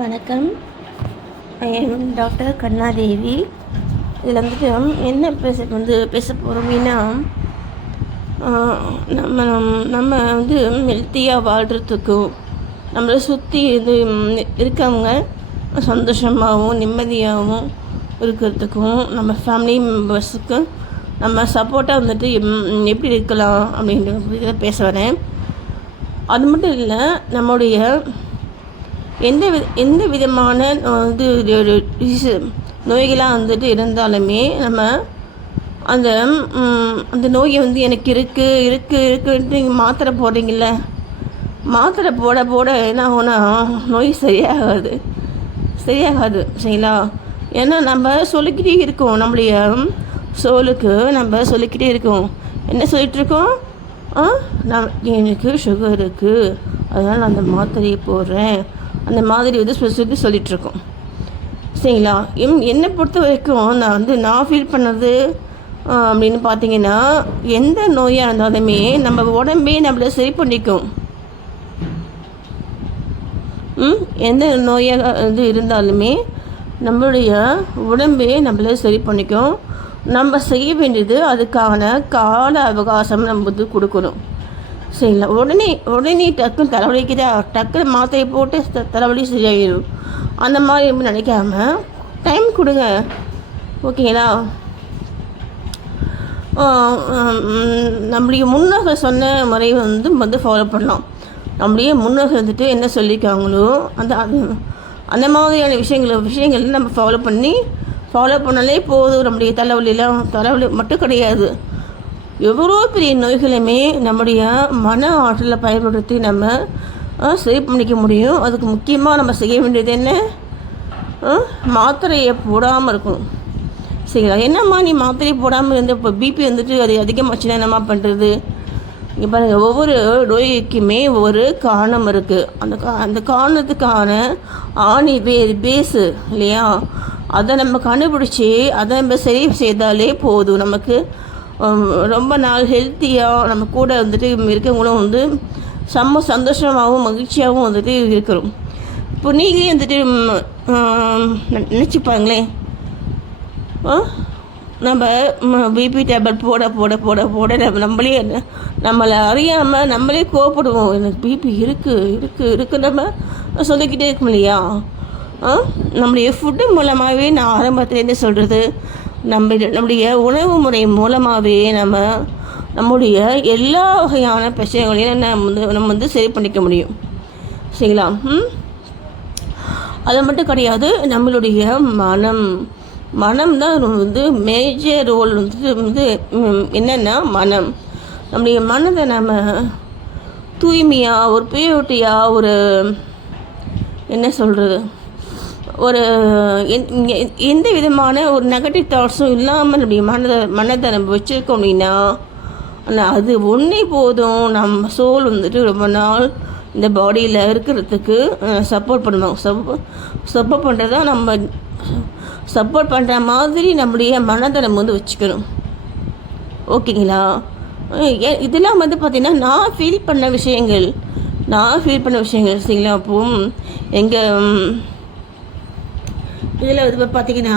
வணக்கம். டாக்டர் கண்ணாதேவி. இதில் வந்துட்டு என்ன பேச போகிறோம் அப்படின்னா, நம்ம வந்து ஹெல்த்தியாக வாழ்கிறதுக்கும் நம்மளை சுற்றி இருக்கவங்க சந்தோஷமாகவும் நிம்மதியாகவும் இருக்கிறதுக்கும் நம்ம ஃபேமிலி மெம்பர்ஸுக்கு நம்ம சப்போர்ட்டாக வந்துட்டு எப்படி இருக்கலாம் அப்படின்ற பேச வரேன். அது மட்டும் இல்லை, நம்முடைய எந்த விதமான நோய்களாக வந்துட்டு இருந்தாலுமே நம்ம அந்த நோயை எனக்கு இருக்குன்ட்டு நீங்கள் மாத்திரை போடுறீங்கள, மாத்திரை போட என்ன ஆகும்னா நோய் சரியாகாது சரிங்களா. ஏன்னா நம்ம சொல்லிக்கிட்டே இருக்கோம், நம்முடைய சோலுக்கு நம்ம சொல்லிக்கிட்டே இருக்கோம். என்ன சொல்லிகிட்ருக்கோம்? எனக்கு சுகர் இருக்குது, அதனால் நான் அந்த மாத்திரையை போடுறேன், அந்த மாதிரி சொல்லிகிட்ருக்கோம் சரிங்களா. என்னை பொறுத்த வரைக்கும் நான் ஃபீல் பண்ணது அப்படின்னு பார்த்தீங்கன்னா, எந்த நோயாக இருந்தாலுமே நம்ம உடம்பே நம்மளை சரி பண்ணிக்கும். எந்த நோயாக இருந்தாலுமே நம்மளுடைய உடம்பே நம்மளை சரி பண்ணிக்கும். நம்ம செய்ய வேண்டியது அதுக்கான கால அவகாசம் நம்ம கொடுக்கணும் சரிங்களா. உடனே டக்குன்னு தலைவலிக்குதா, டக்குன்னு மாத்திரை போட்டு தலைவலி சரியாயிடும், அந்த மாதிரி நினைக்காம டைம் கொடுங்க ஓகேங்களா. நம்முடைய முன்னோர்கள் சொன்ன முறை ஃபாலோ பண்ணலாம். நம்முடைய முன்னோர்கள் என்ன சொல்லியிருக்காங்களோ அந்த மாதிரியான விஷயங்கள் நம்ம ஃபாலோ பண்ணாலே போதும். நம்முடைய தலைவலி மட்டும் கிடையாது, எவ்வளோ பெரிய நோய்களுமே நம்முடைய மன ஆற்றலை பயன்படுத்தி நம்ம சரி பண்ணிக்க முடியும். அதுக்கு முக்கியமாக நம்ம செய்ய வேண்டியது என்ன? மாத்திரையை போடாமல் இருக்கணும் சரிங்களா. என்னம்மா நீ மாத்திரையை போடாமல் இருந்து இப்போ பிபி அது அதிகமாச்சுன்னா என்னம்மா பண்ணுறது? இங்கே பாருங்கள், ஒவ்வொரு நோய்க்குமே ஒவ்வொரு காரணம் இருக்குது. அந்த காரணத்துக்கான பேஸு இல்லையா, அதை நம்ம கண்டுபிடிச்சி அதை நம்ம சரி செய்தாலே போதும். நமக்கு ரொம்ப நாள் ஹெல்த்தியாக நம்ம கூட இருக்கவங்களும் சந்தோஷமாகவும் மகிழ்ச்சியாகவும் இருக்கிறோம். இப்போ நீங்களே நினச்சிப்பாங்களேன், நம்ம பிபி டேப்லெட் போட நம்மளை அறியாமல் நம்மளே கோவப்படுவோம். எனக்கு பிபி இருக்கு நம்ம சொல்லிக்கிட்டே இருக்கோம் இல்லையா. நம்முடைய ஃபுட்டு மூலமாகவே நான் ஆரம்பத்துலேருந்து சொல்கிறது, நம்முடைய உணவு முறை மூலமாகவே நம்முடைய எல்லா வகையான பிரச்சனைகளையும் நம்ம சரி பண்ணிக்க முடியும் சரிங்களா. அது மட்டும் கிடையாது, நம்மளுடைய மனம் தான் மேஜர் ரோல் என்னென்னா மனம். நம்முடைய மனதை நம்ம தூய்மையாக ஒரு பியூரிட்டியாக ஒரு என்ன சொல்கிறது, ஒரு எந்த விதமான ஒரு நெகட்டிவ் தாட்ஸும் இல்லாமல் நம்முடைய மனதை நம்ம வச்சுருக்கோம் அப்படின்னா அது ஒன்றே போதும். நம்ம சோல் ரொம்ப நாள் இந்த பாடியில் இருக்கிறதுக்கு சப்போர்ட் பண்ணுவோம். சப்போர்ட் பண்ணுறது தான் நம்ம சப்போர்ட் பண்ணுற மாதிரி நம்முடைய மனதை நம்ம வச்சுக்கணும் ஓகேங்களா. இதெல்லாம் பார்த்திங்கன்னா நான் ஃபீல் பண்ண விஷயங்கள் சரிங்களா. அப்போது எங்கள் இதில் பார்த்திங்கன்னா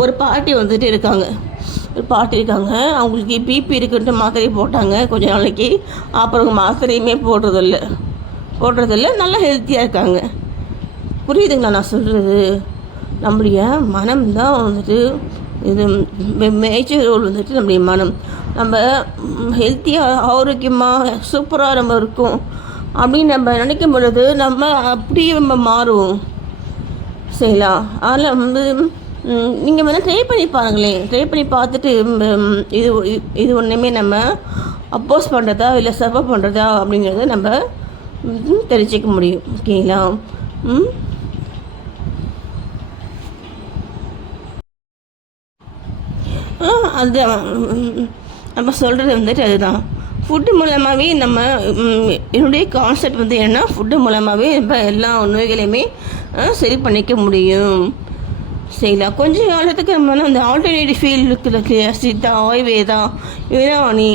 ஒரு பாட்டி இருக்காங்க. அவங்களுக்கு பிபி இருக்குன்ட்டு மாத்திரையை போட்டாங்க கொஞ்ச நாளைக்கு. அப்புறம் மாத்திரையுமே போடுறதில்ல நல்லா ஹெல்த்தியாக இருக்காங்க. புரியுதுங்களா நான் சொல்கிறது? நம்முடைய மனம் தான் இது மேஜர் ரோல் நம்முடைய மனம். நம்ம ஹெல்த்தியாக ஆரோக்கியமாக சூப்பராக நம்ம இருக்கோம் அப்படின்னு நம்ம நினைக்கும் பொழுது நம்ம அப்படியே நம்ம மாறுவோம் சரிங்களா. அதில் நீங்கள் வேணால் ட்ரை பண்ணி பாருங்களேன். ட்ரை பண்ணி பார்த்துட்டு இது ஒன்றுமே நம்ம அப்போஸ் பண்ணுறதா இல்லை சப்போர்ட் பண்ணுறதா அப்படிங்கிறத நம்ம தெரிஞ்சிக்க முடியும் ஓகேங்களா. அது நம்ம சொல்கிறது அதுதான். ஃபுட்டு மூலமாகவே என்னுடைய கான்செப்ட் என்னென்னா, ஃபுட்டு மூலமாகவே நம்ம எல்லா நோய்களையுமே சரி பண்ணிக்க முடியும் சரிங்களா. கொஞ்சம் காலத்துக்கு நம்ம அந்த ஆல்டர்னேட்டிவ் ஃபீல்டு சித்தா, ஆயுர்வேதா, யுனானி,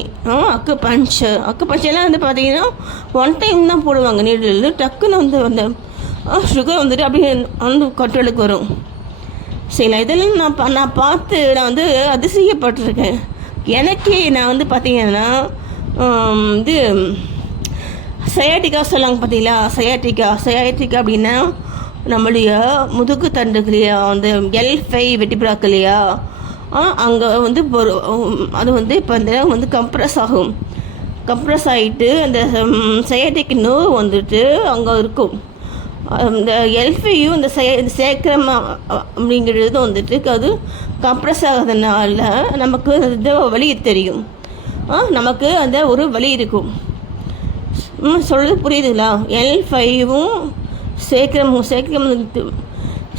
அக்கு பஞ்செல்லாம் பார்த்தீங்கன்னா ஒன் டைம் தான் போடுவாங்க நீடில். டக்குன்னு அந்த சுகர் வந்துட்டு அப்படியே வந்து கண்ட்ரோலுக்கு வரும். சரிங்களா, இதெல்லாம் நான் பார்த்து நான் வந்து அதிசயப்பட்டிருக்கேன். எனக்கே நான் வந்து பார்த்தீங்கன்னா இது சயாட்டிக்கா சொல்லுவாங்க பார்த்தீங்களா, சயாட்டிக்கா அப்படின்னா நம்மளுடைய முதுகு தண்டுக்கு இல்லையா, அந்த L5 வெட்டிபிராக்கு இல்லையா, அங்கே வந்து அது வந்து இப்போ அந்த வந்து கம்ப்ரெஸ் ஆகும். கம்ப்ரெஸ் ஆகிட்டு அந்த சயாட்டிக் நர்வ் வந்துட்டு அங்கே இருக்கும். இந்த L5யும் இந்த சேக்கிரம் அப்படிங்கிறது வந்துட்டு அது கம்ப்ரெஸ் ஆகிறதுனால நமக்கு அந்த வலி தெரியும். நமக்கு அந்த ஒரு வலி இருக்கும். சொல்கிறது புரியுதுங்களா? L5வும்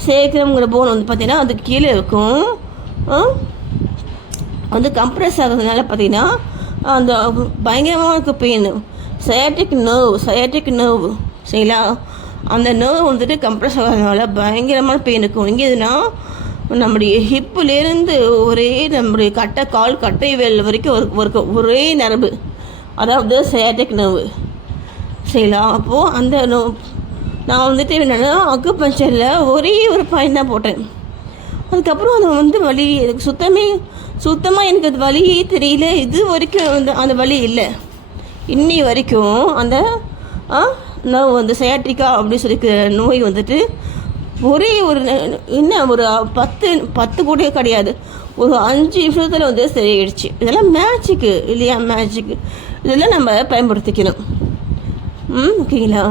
சேக்கிரம்ங்கிற போன் வந்து பார்த்திங்கன்னா அது கீழே இருக்கும். வந்து கம்ப்ரெஸ் ஆகிறதுனால பார்த்திங்கன்னா அந்த பயங்கரமாக இருக்குது பெயின். சயாட்டிக் நர்வ் சரிங்களா, அந்த நர்வ் வந்துட்டு கம்ப்ரெஸ் ஆகிறதுனால பயங்கரமான பெயின் இருக்கும். இங்கே எதுனா நம்முடைய ஹிப்புலேருந்து நம்முடைய கால் கட்டை வேல் வரைக்கும் ஒரே நரம்பு, அதாவது சயாட்டிக் நர்வு சரிங்களா. அப்போது அந்த நான் வந்துட்டு என்னென்னா அக்குபஞ்சரில் ஒரே ஒரு பாயிண்ட் தான் போட்டேன். அதுக்கப்புறம் அது வந்து வலி எனக்கு சுத்தமாக எனக்கு அது வலியே தெரியல. இது வரைக்கும் வந்து அந்த வலி இல்லை. இன்னி வரைக்கும் அந்த நர்வ் வந்து சயாட்டிக்கா அப்படின்னு சொல்லிக்கிற நோய் வந்துட்டு ஒரே ஒரு இன்னும் ஒரு 10 கூட கிடையாது, ஒரு 5 நிமிஷத்தில் வந்து சரியாயிடுச்சு. இதெல்லாம் மேஜிக்கு இல்லையா, மேஜிக்கு. இதெல்லாம் நம்ம பயன்படுத்திக்கணும். ஓகேங்களா?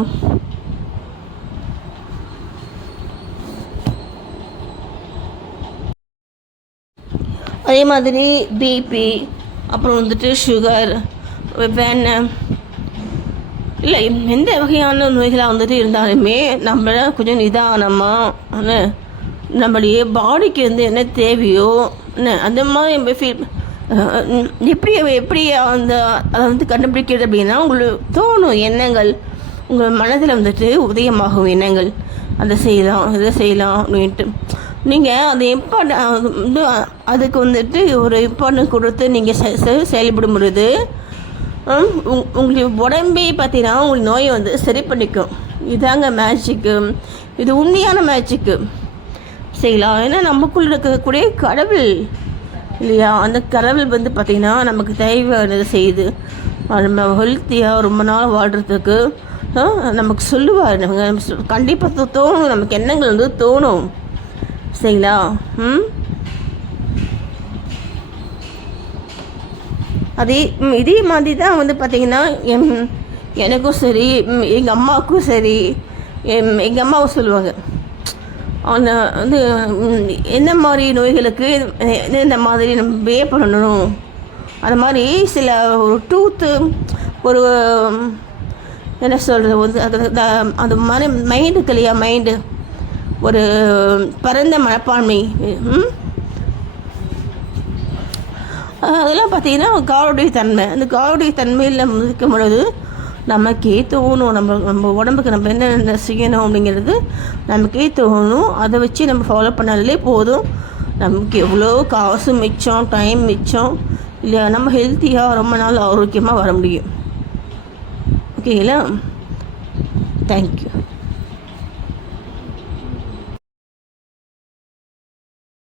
அதே மாதிரி பிபி, அப்புறம் வந்துட்டு சுகர், இல்லை எந்த வகையான நோய்களாக வந்துட்டு இருந்தாலுமே நம்மள கொஞ்சம் நிதானமாக நம்மளுடைய பாடிக்கு வந்து என்ன தேவையோ அந்த மாதிரி எப்படி அதை வந்து கண்டுபிடிக்கிறது அப்படின்னா, உங்களுக்கு தோணும் எண்ணங்கள், உங்கள் மனதில் வந்துட்டு உதயமாகும் எண்ணங்கள், அதை செய்யலாம் இதை செய்யலாம் அப்படின்ட்டு. நீங்கள் அது அதுக்கு வந்துட்டு ஒரு இம்பார்ட்டன்ஸ் கொடுத்து நீங்கள் செயல்படும் பொழுது உங்களுக்கு உடம்பே பார்த்தீங்கன்னா உங்களுக்கு நோயை வந்து சரி பண்ணிக்கும். இதாங்க மேஜிக்கு, இது உண்மையான மேஜிக்கு செய்யலாம். ஏன்னா நமக்குள்ள இருக்கக்கூடிய கடவுள் இல்லையா, அந்த கடவுள் வந்து பார்த்திங்கன்னா நமக்கு தேவையானது செய்யுது. நம்ம ஹெல்த்தியாக ரொம்ப நாள் வாழ்கிறதுக்கு நமக்கு சொல்லுவார். நமக்கு கண்டிப்பாக தோணும், நமக்கு எண்ணங்கள் வந்து தோணும் சரிங்களா. இதே மாதிரி தான் வந்து பார்த்திங்கன்னா எனக்கும் சரி, எங்கள் அம்மாவுக்கும் சரி, எங்கள் அம்மாவும் சொல்லுவாங்க அந்த வந்து என்ன மாதிரி நோய்களுக்கு இந்த மாதிரி நம்ம பே பண்ணணும். அது மாதிரி சில ஒரு டூத்து ஒரு என்ன சொல்கிறது வந்து அது மாதிரி மைண்டுக்கு இல்லையா, மைண்டு ஒரு பரந்த மனப்பான்மை, அதெல்லாம் பார்த்திங்கன்னா காலுடைய தன்மை. அந்த காலுடைய தன்மையில் இருக்கும் பொழுது நமக்கே தோணும், நம்ம உடம்புக்கு நம்ம என்ன செய்யணும் அப்படிங்கிறது நமக்கே தோணும். அதை வச்சு நம்ம ஃபாலோ பண்ணாலே போதும். நமக்கு எவ்வளோ காசு மிச்சம், டைம் மிச்சம் இல்லையா, நம்ம ஹெல்த்தியாக ரொம்ப நாள் ஆரோக்கியமாக வர முடியும். ஓகேங்களா? தேங்க்யூ.